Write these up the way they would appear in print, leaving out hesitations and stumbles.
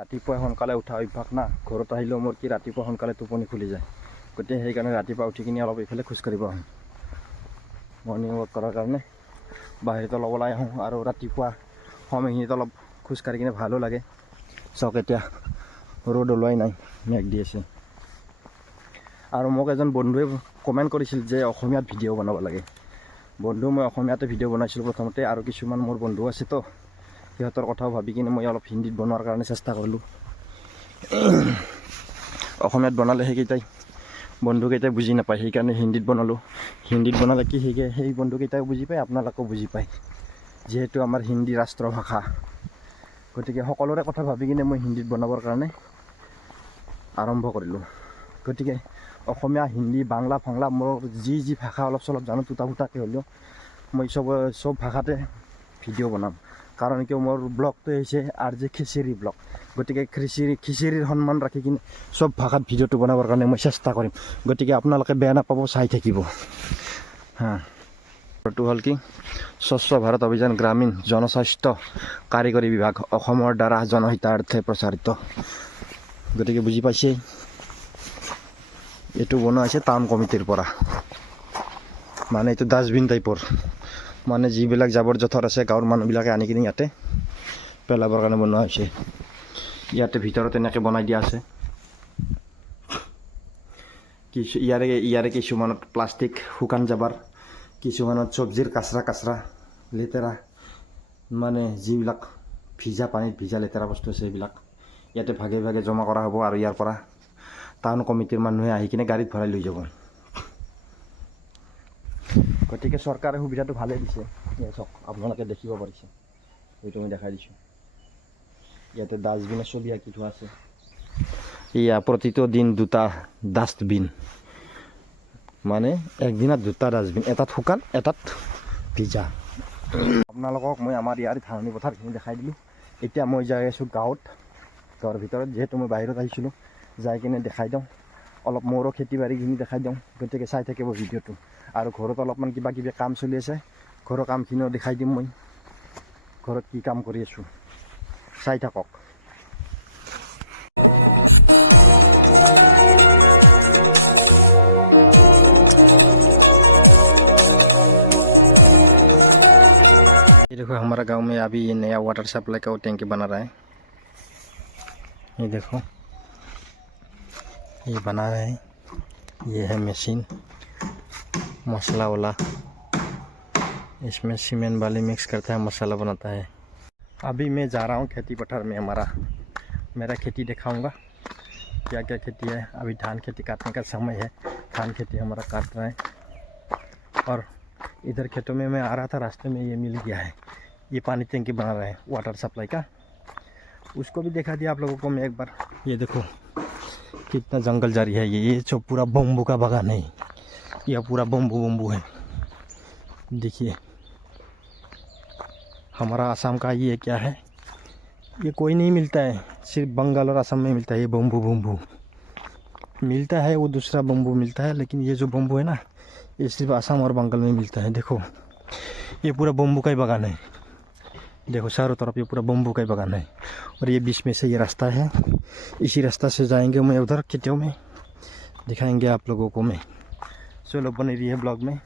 ৰাতিপুৱা সোনকালে উঠা অভ্যাস না, ঘৰত আহিলেও মোৰ কি ৰাতিপুৱা সোনকালে টোপনি খুলি যায়। গতিকে সেইকাৰণে ৰাতিপুৱা উঠি কিনে অলপ এইফালে খোজকাঢ়িব আহোঁ। মৰ্ণিং ৱাক কৰাৰ কাৰণে বাহিৰত অলপ ওলাই আহোঁ আৰু ৰাতিপুৱা সময়খিনিত অলপ খোজকাঢ়ি কিনে ভালো লাগে। চাওক এতিয়া ৰ'দ ওলোৱাই নাই, মেঘ দি আছে। আৰু মোক এজন বন্ধুৱে কমেণ্ট কৰিছিল যে অসমীয়াত ভিডিঅ' বনাব লাগে। বন্ধু মই অসমীয়াতে ভিডিঅ' বনাইছিলোঁ প্ৰথমতে, আৰু কিছুমান মোৰ বন্ধু আছে তো, সিহঁতৰ কথাও ভাবি কিনে মই অলপ হিন্দীত বনোৱাৰ কাৰণে চেষ্টা কৰিলোঁ। অসমীয়াত বনালে সেইকেইটাই বন্ধুকেইটাই বুজি নাপায়, সেইকাৰণে হিন্দীত বনালোঁ। হিন্দীত বনালে কি সেই বন্ধুকেইটাই বুজি পায়, আপোনালোকেও বুজি পায়, যিহেতু আমাৰ হিন্দী ৰাষ্ট্ৰভাষা। গতিকে সকলোৰে কথা ভাবি কিনে মই হিন্দীত বনাবৰ কাৰণে আৰম্ভ কৰিলোঁ। গতিকে অসমীয়া, হিন্দী, বাংলা ফাংলা মোৰ যি ভাষা অলপ চলপ জানো, টুটা ফুটাকৈ হ'লেও মই চব ভাষাতে ভিডিঅ' বনাম। কাৰণ কিয়, মোৰ ব্লগটো হৈছে RJ খিচিৰি ব্লগ। গতিকে খিচিৰিৰ সন্মান ৰাখি কিনে চব ভাষাত ভিডিঅ'টো বনাবৰ কাৰণে মই চেষ্টা কৰিম। গতিকে আপোনালোকে বেয়া নাপাব, চাই থাকিব হা। এইটো হ'ল কি, স্বচ্ছ ভাৰত অভিযান গ্ৰামীণ জনস্বাস্থ্য কাৰিকৰী বিভাগ, অসমৰ দ্বাৰা জনহিতাৰ্থে প্ৰচাৰিত। গতিকে বুজি পাইছেই, এইটো বনোৱা হৈছে টাউন কমিটিৰ পৰা। মানে এইটো ডাষ্টবিন টাইপৰ, মানে যিবিলাক জাবৰ জোঁথৰ আছে গাঁৱৰ মানুহবিলাকে আনি কিনে ইয়াতে পেলাবৰ কাৰণে বনোৱা হৈছে। ইয়াতে ভিতৰত এনেকৈ বনাই দিয়া আছে। ইয়াৰে কিছুমানত প্লাষ্টিক, শুকান জাবৰ, কিছুমানত চব্জিৰ কাচৰা লেতেৰা, মানে যিবিলাক পানীত ভিজা লেতেৰা বস্তু আছে সেইবিলাক ইয়াতে ভাগে ভাগে জমা কৰা হ'ব। আৰু ইয়াৰ পৰা টাউন কমিটিৰ মানুহে আহি কিনে গাড়ীত ভৰাই লৈ যাব। গতিকে চৰকাৰে সুবিধাটো ভালেই দিছে। চাওক, আপোনালোকে দেখিব পাৰিছে, এইটো মই দেখাই দিছোঁ। ইয়াতে ডাষ্টবিনৰ ছবি আঁকি থোৱা আছে। ইয়া প্ৰতিটো দিন 2টা ডাষ্টবিন, মানে একদিনত 2টা ডাষ্টবিন, এটাত শুকান এটাত ভিজা। আপোনালোকক মই আমাৰ ইয়াৰ ধাননি পথাৰখিনি দেখাই দিলোঁ। এতিয়া মই যাই আছোঁ গাঁৱৰ ভিতৰত, যিহেতু মই বাহিৰত আহিছিলোঁ, যাই কিনে দেখাই দিওঁ অলপ, মোৰো খেতি বাৰীখিনি দেখাই দিওঁ। গতিকে চাই থাকিব ভিডিঅ'টো। আৰু ঘৰত অলপমান কিবা কিবি কাম চলি আছে, ঘৰৰ কামখিনিও দেখাই দিম মই, ঘৰত কি কাম কৰি আছোঁ, চাই থাকক। ये देखो, हमारा गांव में अभी ये नया वाटर सप्लाई का टैंकी बना रहा है। ये देखो, ये बना रहे हैं। ये है मशीन, मसाला वाला, इसमें सीमेंट वाली मिक्स करता है, मसाला बनाता है। अभी मैं जा रहा हूँ खेती पठार में। मेरा खेती दिखाऊंगा क्या क्या खेती है। अभी धान खेती काटने का समय है, धान खेती हमारा काट रहा है। और इधर खेतों में मैं आ रहा था, रास्ते में ये मिल गया है, ये पानी टैंकी बना रहा है वाटर सप्लाई का, उसको भी दिखा दिया आप लोगों को मैं एक बार। ये देखो कितना जंगल जारी है। ये जो पूरा बम्बू का बागान है, यह पूरा बम्बू है। देखिए, हमारा आसाम का ये क्या है, ये कोई नहीं मिलता है, सिर्फ बंगाल और असम में मिलता है। ये बम्बू मिलता है, वो दूसरा बम्बू मिलता है, लेकिन ये जो बम्बू है ना, ये सिर्फ असम और बंगाल में मिलता है। देखो, ये पूरा बम्बू का ही बागान है। देखो चारों तरफ ये पूरा बम्बू का ही बागान है। और ये बीच में से ये रास्ता है, इसी रास्ता से जाएंगे मैं उधर खेतों में, दिखाएंगे आप लोगों को मैं। चलो बने रही है ब्लॉग में,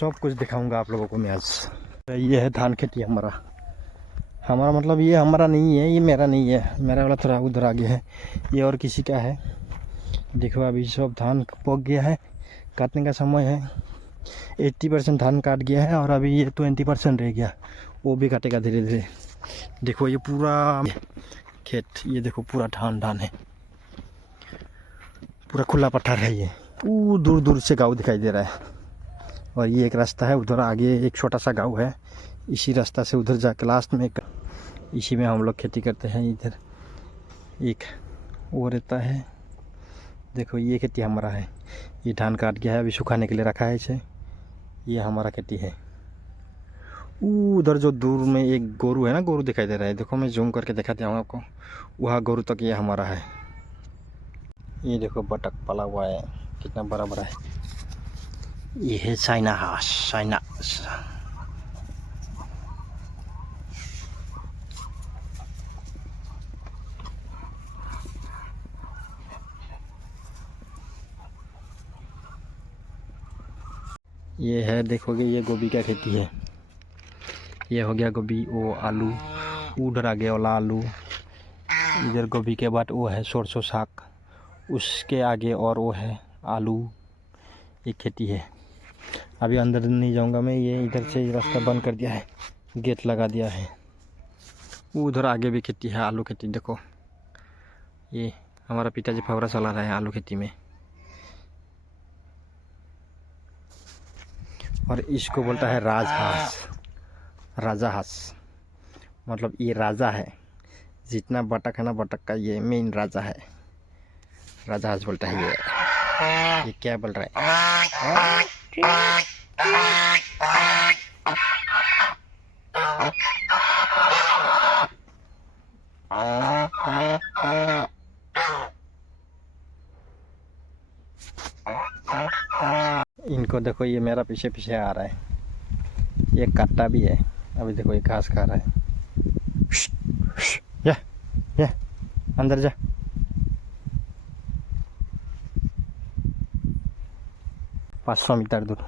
सब कुछ दिखाऊंगा आप लोगों को मैं आज। ये है धान खेती हमारा मतलब ये हमारा नहीं है, ये मेरा नहीं है, मेरा वाला थोड़ा उधर आगे है, ये और किसी का है। देखो अभी सब धान पक गया है, काटने का समय है। 80% धान काट गया है और अभी ये 20% रह गया, वो भी काटेगा धीरे धीरे। देखो ये पूरा खेत, ये देखो पूरा धान है, पूरा खुला पठार है। ये दूर दूर से गांव दिखाई दे रहा है। और ये एक रास्ता है, उधर आगे एक छोटा सा गांव है, इसी रास्ता से उधर जाके लास्ट में इसी में हम लोग खेती करते हैं। इधर एक वो रहता है। देखो ये खेती हमारा है, ये धान काट गया है, अभी सुखाने के लिए रखा है इसे। ये हमारा खेती है। उधर जो दूर में एक गोरू है ना, गोरू दिखाई दे रहा है। देखो मैं जूम करके दिखाता हूँ आपको, वहाँ गोरू तक ये हमारा है। ये देखो बतख पला हुआ है, कितना बड़ा बड़ा है। ये है चाइना हाउस, ये है, देखोगे ये गोभी का खेती है। ये हो गया गोभी, वो आलू, उधर आ गया वाला आलू, इधर गोभी के बाद वो है सरसों साग, उसके आगे और वो है आलू। ये खेती है। अभी अंदर नहीं जाऊंगा मैं, ये इधर से रास्ता बंद कर दिया है, गेट लगा दिया है। उधर आगे भी खेती है, आलू खेती। देखो ये हमारा पिताजी फवरा चला रहा है आलू खेती में। और इसको बोलता है राजहांस, राजा हांस, मतलब ये राजा है। जितना बतख है ना, बतख का ये मेन राजा है। राजा हांस बोलता है ये क्या बोल रहा है? इनको देखो, ये मेरा पीछे पीछे आ रहा है। ये कट्टा भी है। अभी देखो ये घास खा रहा है। या अंदर जा। पाँच 500 मीटर दूर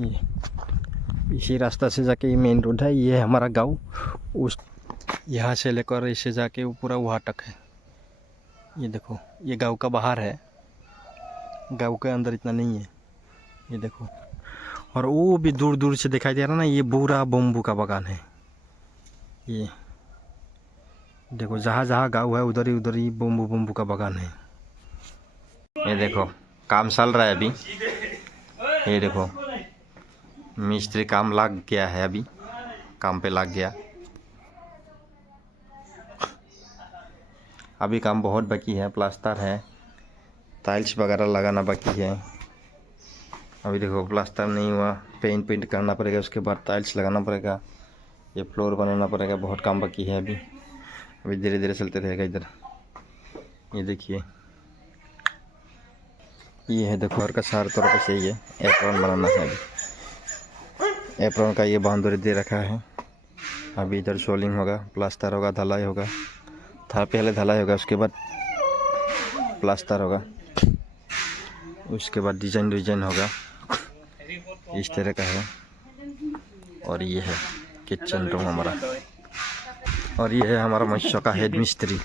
ये इसी रास्ता से जाके ये मेन रोड है। ये हमारा गांव, उस यहाँ से लेकर इसे जाके वो पूरा वहाँ तक है। ये देखो ये गांव का बाहर है, गांव के अंदर इतना नहीं है। ये देखो, और वो भी दूर दूर से दिखाई दे रहा ना, ये पूरा बम्बू का बागान है। ये देखो, जहाँ जहाँ गांव है उधर ही बम्बू का बागान है। ये देखो काम चल रहा है अभी। ये देखो मिस्त्री काम लग गया है, अभी काम पे लग गया। अभी काम बहुत बाकी है, प्लास्टर है, टाइल्स वगैरह लगाना बाकी है। अभी देखो प्लास्टर नहीं हुआ, पेंट करना पड़ेगा, उसके बाद टाइल्स लगाना पड़ेगा, ये फ्लोर बनाना पड़ेगा। बहुत काम बाकी है अभी। अभी धीरे धीरे चलते रहेगा इधर। ये देखिए, ये है देखो, और का सारे तरफ से ये एप्रॉन बनाना है। अभी एप्रॉन का ये बाउंड्री दे रखा है। अभी इधर सोलिंग होगा, प्लास्टर होगा, धलाई होगा। पहले धलाई होगा, उसके बाद प्लास्टर होगा, उसके बाद डिजाइन होगा। इस तरह का है। और ये है किचन रूम हमारा। और ये है हमारा मत्स्य का हेड मिस्त्री,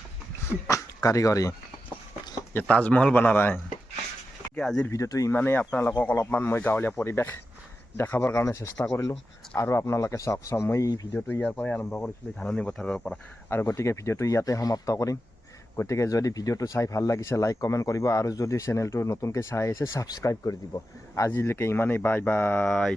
कारीगर। ये ताजमहल बना रहा है। আজিৰ ভিডিঅ'টো ইমানেই। আপোনালোকক অলপমান মই গাঁৱলীয়া পৰিৱেশ দেখাবৰ কাৰণে চেষ্টা কৰিলোঁ। আৰু আপোনালোকে চাওক, মই এই ভিডিঅ'টো ইয়াৰ পৰাই আৰম্ভ কৰিছিলোঁ, ধাননি পথাৰৰ পৰা। আৰু গতিকে ভিডিঅ'টো ইয়াতে সমাপ্ত কৰিম। গতিকে যদি ভিডিঅ'টো চাই ভাল লাগিছে, লাইক কমেণ্ট কৰিব, আৰু যদি চেনেলটো নতুনকৈ চাই আছে ছাবস্ক্ৰাইব কৰি দিব। আজিলৈকে ইমানেই। Bye bye.